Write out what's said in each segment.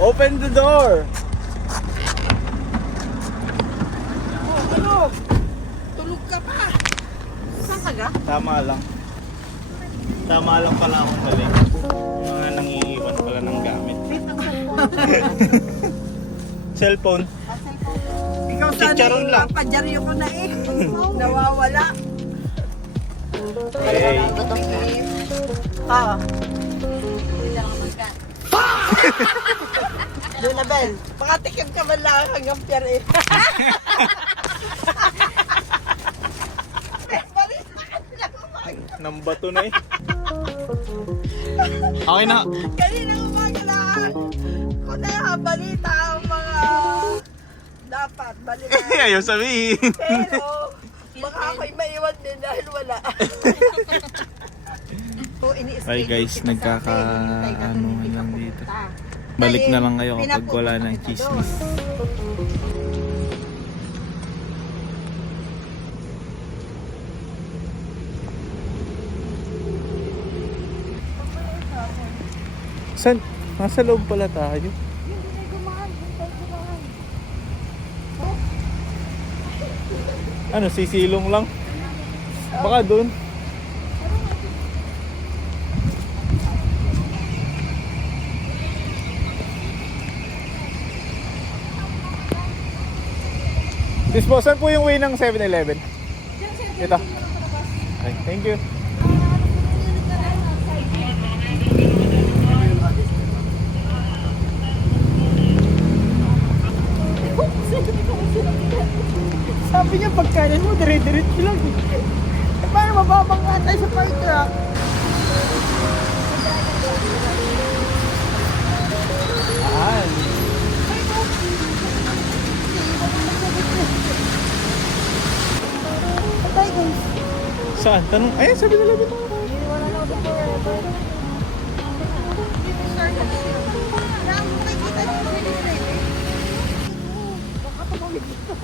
Open the door! Oh, ano? Tulog ka pa. Saan ka ga? Tama lang. Tama lang pala akong mali. Mga nangiiwan pala ng gamit. Cellphone. Ikaw sana Chicharon lang. papadyaryo ko na eh. Nawawala. Hey. Ah. Lunabel, makatikim ka man lang hanggang pier eh. Nang bato na eh. Okay na. Kanina umaga lang. Kung balita ang mga dapat balikan. Ayaw sabihin. Pero baka ako'y maiwan din dahil wala. Ay guys, nagkaka-ano lang dito. Balik na lang kayo kapag wala ng chismis. San? Nasa loob pala tayo. Ano, sisilong lang? Baka doon. Disposan po yung way ng 7-Eleven. Ito. Okay, thank you. Sabi niya pagkanan mo, dire-diretso lang eh. Eh paano mababangga tayo sa fire truck? Patay guys. Saan? Tanong. Ayan, 7-Eleven. Wala na ako forever. Nakikita niyo yung refrigerator. Baka tumawid dito.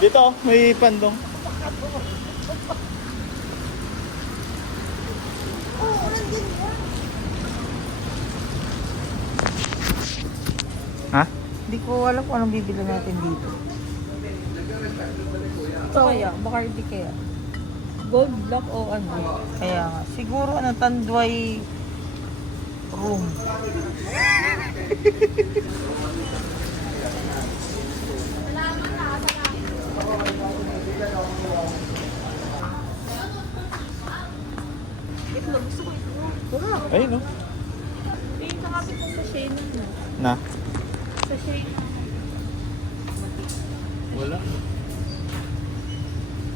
Dito, may pandong. Oo, nandun yan. Ha? Hindi ko alam kung anong bibili natin dito. Ito kaya, Bacardi kaya. Gold block o ano? Kaya nga, siguro ano, Tanduay room. Itlog, gusto ko itlog. Ayun, no? Eh, nakapit ko sa shade na. Na? Sa shade. Wala.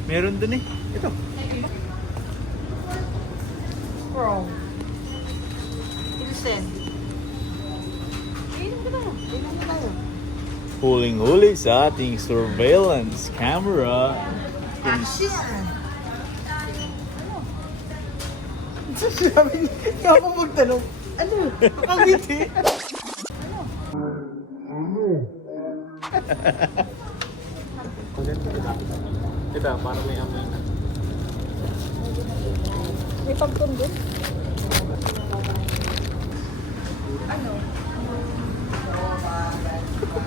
Meron dun eh. Ito. Wrong. Ilsen. Inom ko na. Ilan na tayo? Huling-huli sa ating surveillance camera. Action! Sabi niya, kaya mo magtanong, ano? Nakangiti. Ito, para may amoy na. May pagtundot.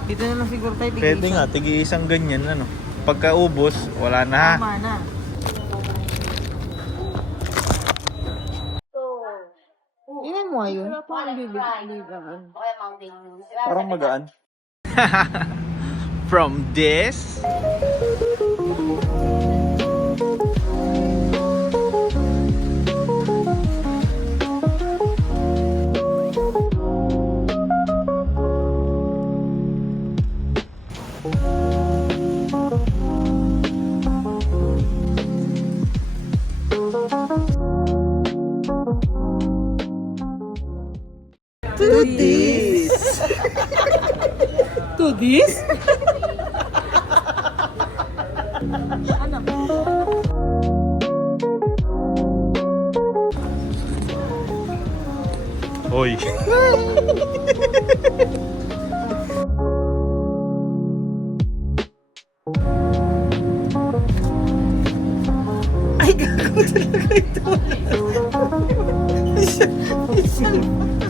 Dito na lang siguro tayo Pwede nga, tigi isang ganyan, ano. Pagkaubos, wala na. Tama na. Ilan mo ayun? Parang bibili. Parang magaan. From this To this. To this? Ano? Hoy. Ay, gago talaga ito. Salva.